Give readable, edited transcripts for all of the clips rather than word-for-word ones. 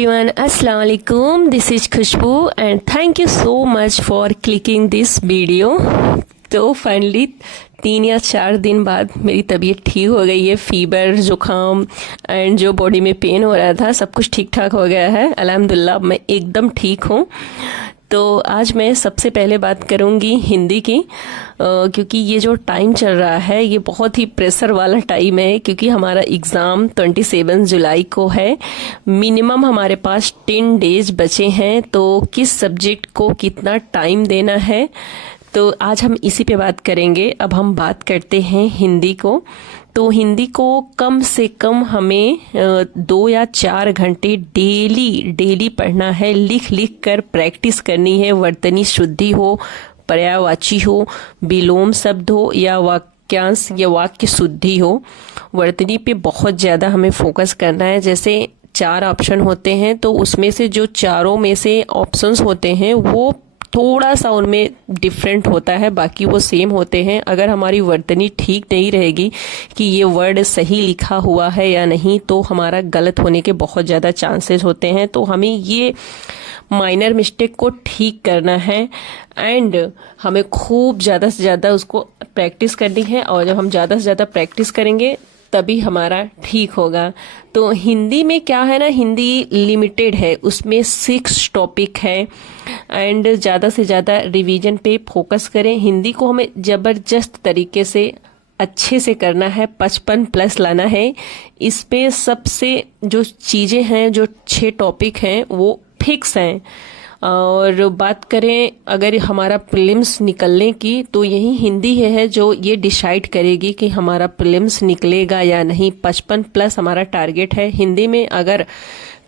everyone, Assalamu alaikum. This is Khushboo and thank you so much for clicking this video. तो finally 3 या 4 दिन बाद मेरी तबीयत ठीक हो गई है। फीवर, जुकाम एंड जो बॉडी में पेन हो रहा था सब कुछ ठीक ठाक हो गया है अल्हम्दुलिल्लाह। मैं एकदम ठीक हूँ। तो आज मैं सबसे पहले बात करूँगी हिंदी की, क्योंकि ये जो टाइम चल रहा है ये बहुत ही प्रेशर वाला टाइम है, क्योंकि हमारा एग्ज़ाम 27 जुलाई को है। मिनिमम हमारे पास 10 डेज बचे हैं, तो किस सब्जेक्ट को कितना टाइम देना है तो आज हम इसी पे बात करेंगे। अब हम बात करते हैं हिंदी को। तो हिंदी को कम से कम हमें 2 या 4 घंटे डेली पढ़ना है। लिख लिख कर प्रैक्टिस करनी है। वर्तनी शुद्धि हो, पर्यायवाची हो, विलोम शब्द हो या वाक्यांश या वाक्य शुद्धि हो, वर्तनी पे बहुत ज़्यादा हमें फोकस करना है। जैसे 4 ऑप्शन होते हैं तो उसमें से जो चारों में से ऑप्शंस होते हैं वो थोड़ा सा उनमें डिफरेंट होता है, बाकी वो सेम होते हैं। अगर हमारी वर्तनी ठीक नहीं रहेगी कि ये वर्ड सही लिखा हुआ है या नहीं, तो हमारा गलत होने के बहुत ज़्यादा चांसेस होते हैं। तो हमें ये माइनर मिस्टेक को ठीक करना है एंड हमें खूब ज़्यादा से ज़्यादा उसको प्रैक्टिस करनी है। और जब हम ज़्यादा से ज़्यादा प्रैक्टिस करेंगे तभी हमारा ठीक होगा। तो हिंदी में क्या है ना, हिंदी लिमिटेड है, उसमें 6 टॉपिक है एंड ज़्यादा से ज़्यादा रिवीजन पे फोकस करें। हिंदी को हमें ज़बरदस्त तरीके से अच्छे से करना है, 55+ लाना है। इस पे सबसे जो चीज़ें हैं, जो 6 टॉपिक हैं वो फिक्स हैं। और बात करें अगर हमारा प्रीलिम्स निकलने की, तो यही हिंदी है जो ये डिसाइड करेगी कि हमारा प्रीलिम्स निकलेगा या नहीं। 55+ हमारा टारगेट है। हिंदी में अगर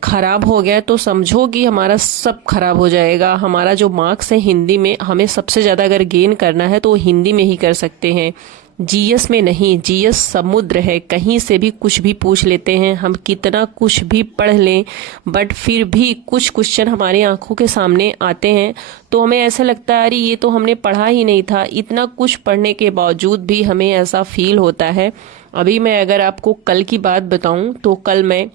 खराब हो गया तो समझो कि हमारा सब खराब हो जाएगा। हमारा जो मार्क्स है हिंदी में, हमें सबसे ज़्यादा अगर गेन करना है तो हिंदी में ही कर सकते हैं, जीएस में नहीं। जीएस समुद्र है, कहीं से भी कुछ भी पूछ लेते हैं। हम कितना कुछ भी पढ़ लें बट फिर भी कुछ क्वेश्चन हमारी आंखों के सामने आते हैं तो हमें ऐसा लगता है अरे ये तो हमने पढ़ा ही नहीं था। इतना कुछ पढ़ने के बावजूद भी हमें ऐसा फील होता है। अभी मैं अगर आपको कल की बात बताऊं तो कल मैं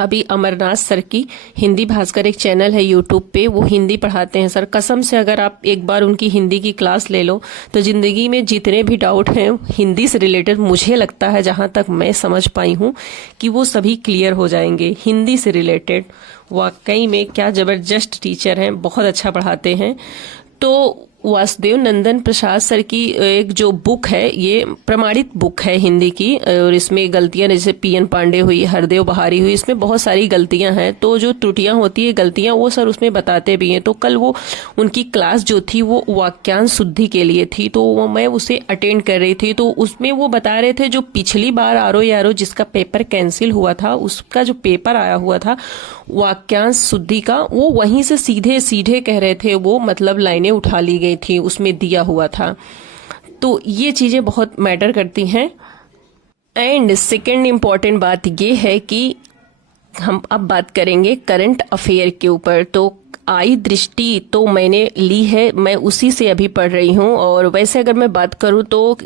अभी अमरनाथ सर की हिंदी भास्कर एक चैनल है यूट्यूब पे, वो हिंदी पढ़ाते हैं सर। कसम से अगर आप एक बार उनकी हिंदी की क्लास ले लो तो जिंदगी में जितने भी डाउट हैं हिंदी से रिलेटेड, मुझे लगता है जहां तक मैं समझ पाई हूं कि वो सभी क्लियर हो जाएंगे हिंदी से रिलेटेड। वाकई में क्या जबरदस्त टीचर हैं, बहुत अच्छा पढ़ाते हैं। तो वासुदेव नंदन प्रसाद सर की एक जो बुक है, ये प्रमाणित बुक है हिंदी की, और इसमें गलतियां जैसे पीएन पांडे हुई, हरदेव बहारी हुई, इसमें बहुत सारी गलतियां हैं। तो जो त्रुटियां होती है, गलतियां, वो सर उसमें बताते भी हैं। तो कल वो उनकी क्लास जो थी वो वाक्यांश शुद्धि के लिए थी, तो वो मैं उसे अटेंड कर रही थी। तो उसमें वो बता रहे थे जो पिछली बार आरो यारो जिसका पेपर कैंसिल हुआ था, उसका जो पेपर आया हुआ था वाक्यांश शुद्धि का, वो वहीं से सीधे सीधे कह रहे थे, वो मतलब लाइनें उठा ली गई थी, उसमें दिया हुआ था। तो ये चीजें बहुत मैटर करती हैं। एंड सेकेंड इम्पॉर्टेंट बात ये है कि हम अब बात करेंगे करंट अफेयर के ऊपर। तो आई दृष्टि तो मैंने ली है, मैं उसी से अभी पढ़ रही हूँ। और वैसे अगर मैं बात करूँ तो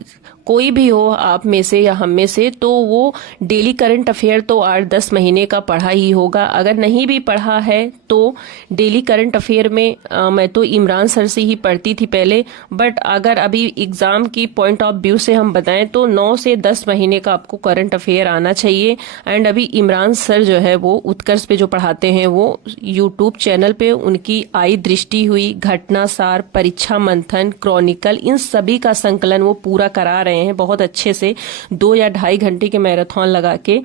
कोई भी हो आप में से या हम में से, तो वो डेली करंट अफेयर तो 8-10 महीने का पढ़ा ही होगा। अगर नहीं भी पढ़ा है तो डेली करंट अफेयर में मैं तो इमरान सर से ही पढ़ती थी पहले, बट अगर अभी एग्जाम की पॉइंट ऑफ व्यू से हम बताएं तो 9 से 10 महीने का आपको करंट अफेयर आना चाहिए। एंड अभी इमरान सर जो है वो उत्कर्ष पे जो पढ़ाते हैं, वो यूट्यूब चैनल पे उनकी आई दृष्टि हुई, घटना सार, परीक्षा मंथन, क्रॉनिकल, इन सभी का संकलन वो पूरा करा रहे हैं बहुत अच्छे से, 2 या 2.5 घंटे के मैराथन लगा के।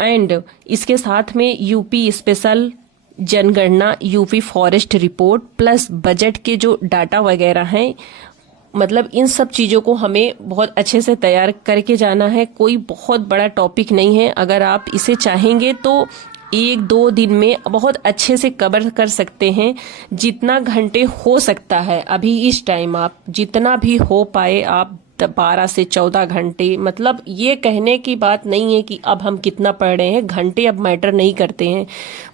एंड इसके साथ में यूपी स्पेशल जनगणना, UP forest report plus budget के जो डाटा वगैरह हैं, मतलब इन सब चीजों को हमें बहुत अच्छे से तैयार करके जाना है। कोई बहुत बड़ा टॉपिक नहीं है, अगर आप इसे चाहेंगे तो 1-2 दिन में बहुत अच्छे से कवर कर सकते हैं। जितना घंटे हो सकता है अभी इस टाइम, आप जितना भी हो पाए आप 12 से 14 घंटे, मतलब ये कहने की बात नहीं है कि अब हम कितना पढ़ रहे हैं, घंटे अब मैटर नहीं करते हैं।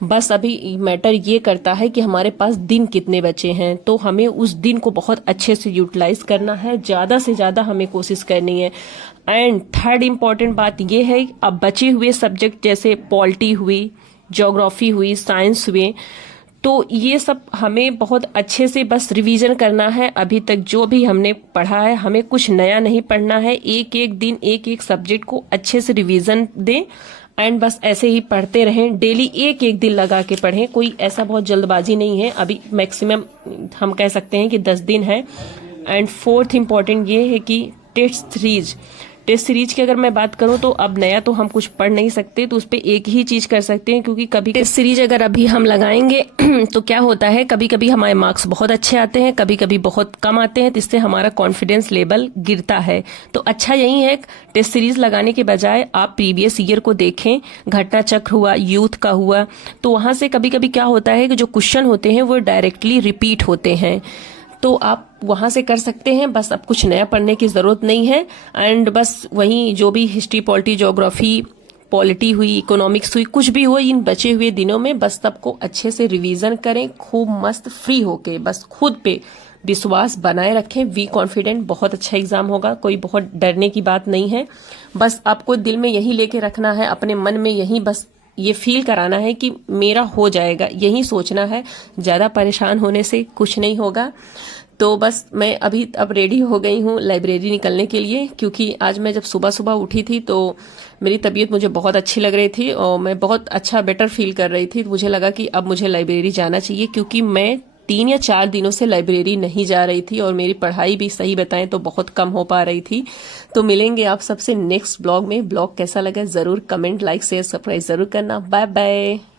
बस अभी मैटर ये करता है कि हमारे पास दिन कितने बचे हैं, तो हमें उस दिन को बहुत अच्छे से यूटिलाइज करना है, ज़्यादा से ज़्यादा हमें कोशिश करनी है। एंड थर्ड इम्पॉर्टेंट बात ये है, अब बचे हुए सब्जेक्ट जैसे पॉलिटी हुई, ज्योग्राफी हुई, साइंस हुए, तो ये सब हमें बहुत अच्छे से बस रिवीजन करना है। अभी तक जो भी हमने पढ़ा है, हमें कुछ नया नहीं पढ़ना है। एक एक दिन एक एक सब्जेक्ट को अच्छे से रिवीजन दें एंड बस ऐसे ही पढ़ते रहें। डेली एक एक दिन लगा के पढ़ें, कोई ऐसा बहुत जल्दबाजी नहीं है। अभी मैक्सिमम हम कह सकते हैं कि 10 दिन है। एंड फोर्थ इम्पॉर्टेंट ये है कि टेस्ट सीरीज की अगर मैं बात करूं तो अब नया तो हम कुछ पढ़ नहीं सकते, तो उस पर एक ही चीज कर सकते हैं, क्योंकि कभी टेस्ट सीरीज अगर अभी हम लगाएंगे तो क्या होता है, कभी कभी हमारे मार्क्स बहुत अच्छे आते हैं, कभी कभी बहुत कम आते हैं, तो इससे हमारा कॉन्फिडेंस लेवल गिरता है। तो अच्छा यही है, टेस्ट सीरीज लगाने के बजाय आप प्रीवियस ईयर को देखें, घटना चक्र हुआ, यूथ का हुआ, तो वहां से कभी कभी क्या होता है कि जो क्वेश्चन होते हैं वो डायरेक्टली रिपीट होते हैं, तो आप वहां से कर सकते हैं। बस अब कुछ नया पढ़ने की जरूरत नहीं है। एंड बस वहीं जो भी हिस्ट्री, पॉलिटी, ज्योग्राफी, पॉलिटी हुई, इकोनॉमिक्स हुई, कुछ भी हो, इन बचे हुए दिनों में बस सबको अच्छे से रिवीजन करें, खूब मस्त फ्री होके, बस खुद पे विश्वास बनाए रखें, वी कॉन्फिडेंट। बहुत अच्छा एग्जाम होगा, कोई बहुत डरने की बात नहीं है। बस आपको दिल में यही लेके रखना है, अपने मन में यही बस ये फील कराना है कि मेरा हो जाएगा, यही सोचना है। ज्यादा परेशान होने से कुछ नहीं होगा। तो बस मैं अभी अब रेडी हो गई हूँ लाइब्रेरी निकलने के लिए, क्योंकि आज मैं जब सुबह सुबह उठी थी तो मेरी तबीयत मुझे बहुत अच्छी लग रही थी और मैं बहुत अच्छा बेटर फील कर रही थी। तो मुझे लगा कि अब मुझे लाइब्रेरी जाना चाहिए, क्योंकि मैं 3 या 4 दिनों से लाइब्रेरी नहीं जा रही थी और मेरी पढ़ाई भी सही बताएं तो बहुत कम हो पा रही थी। तो मिलेंगे आप सबसे नेक्स्ट ब्लॉग में। ब्लॉग कैसा लगा जरूर कमेंट, लाइक, शेयर, सब्सक्राइब जरूर करना। Bye bye.